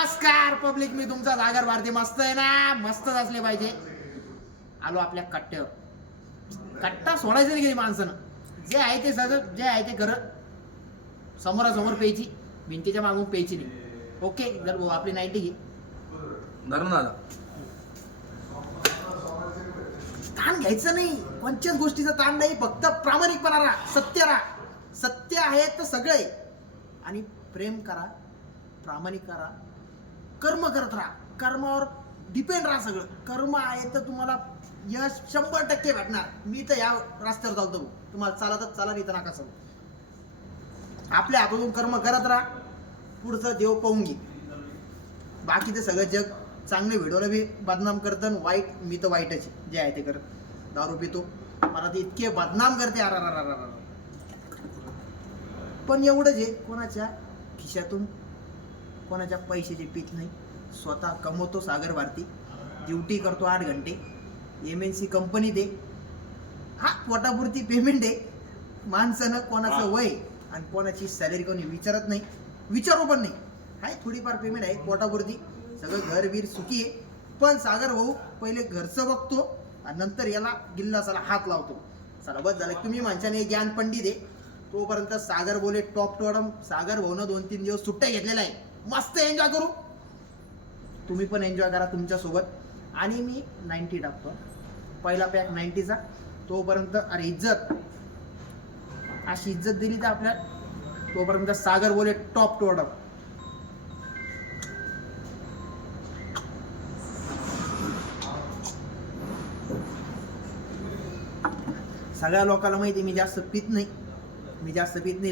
नमस्कार पब्लिक, मी तुमचा सागर भारती. मस्त आहे ना? मस्तच असले पाहिजे. आलो आपल्या कट्ट्यावर. कट्टा सोडायचं नाही कधी माणसानं. जे आहे ते सगळं, जे आहे ते खरं समोरासमोर प्यायची, भिंतीच्या मागून प्यायची नाही. ओके, जर आपली 90 घे दादा ताण घ्यायचं नाही, कोणत्याच गोष्टीचा ताण नाही. फक्त प्रामाणिकपणा राहा, सत्य राहा. सत्य आहे तर सगळं आहे. आणि प्रेम करा, प्रामाणिक करा, कर्म करत राहा. कर्मावर डिपेंड राहा. सगळं कर्म आहे तर तुम्हाला यश 100% भेटणार. मी तर या रस्त्यावर चालतो, तुम्हाला चालतच चाला, नाही तर नका चालू. आपल्या हातून कर्म करत राहा, पुढचं देव पाहून घे. बाकीचं सगळं जग चांगले व्हिडिओला बी बदनाम करतं, वाईट मी तर वाईटच जे आहे ते करत. दारू पितो, मला ते इतके बदनाम करते, पण एवढंच आहे, कोणाच्या खिशातून कोणाच्या पैशाची पीत नाही. स्वतः कमवतो सागर भारती, ड्युटी करतो 8 घंटे, MNC कंपनी दे. हा पोटापुरती पेमेंट आहे. माणसानं कोणाचं वय आणि कोणाची सॅलरी कोणी विचारत नाही, विचारू पण नाही. हाय थोडीफार पेमेंट आहे पोटापुरती, सगळं घरबीर सुखी आहे. पण सागर भाऊ पहिले घरचं बघतो आणि नंतर याला गिल्लासाला हात लावतो. चला बस झालं. तुम्ही माणसाने ज्ञान पंडित आहे. तोपर्यंत सागर बोले टॉप टू बॉटम. सागर भाऊनं 2-3 दिवस सुट्ट्या घेतलेला आहे. मस्त एन्जॉय करू. तुम्ही पण एन्जॉय करा तुमच्या सोबत. आणि मी 90 टाकतो, पहिला पॅक 90चा. तोपर्यंत अरे इज्जत, अशी इज्जत दिली तर आपल्या. तोपर्यंत सागर बोले टॉप टू बॉटम. सगळ्या लोकांना माहिती मी जास्त पित नाही.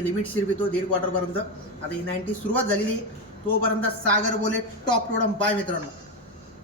लिमिट शिर पितो 1.5 क्वार्टर पर्यंत. आता ही 90 सुरुवात झालेली. तोपर्यंत सागर बोले टॉप टू बॉटम. बाय मित्रांनो.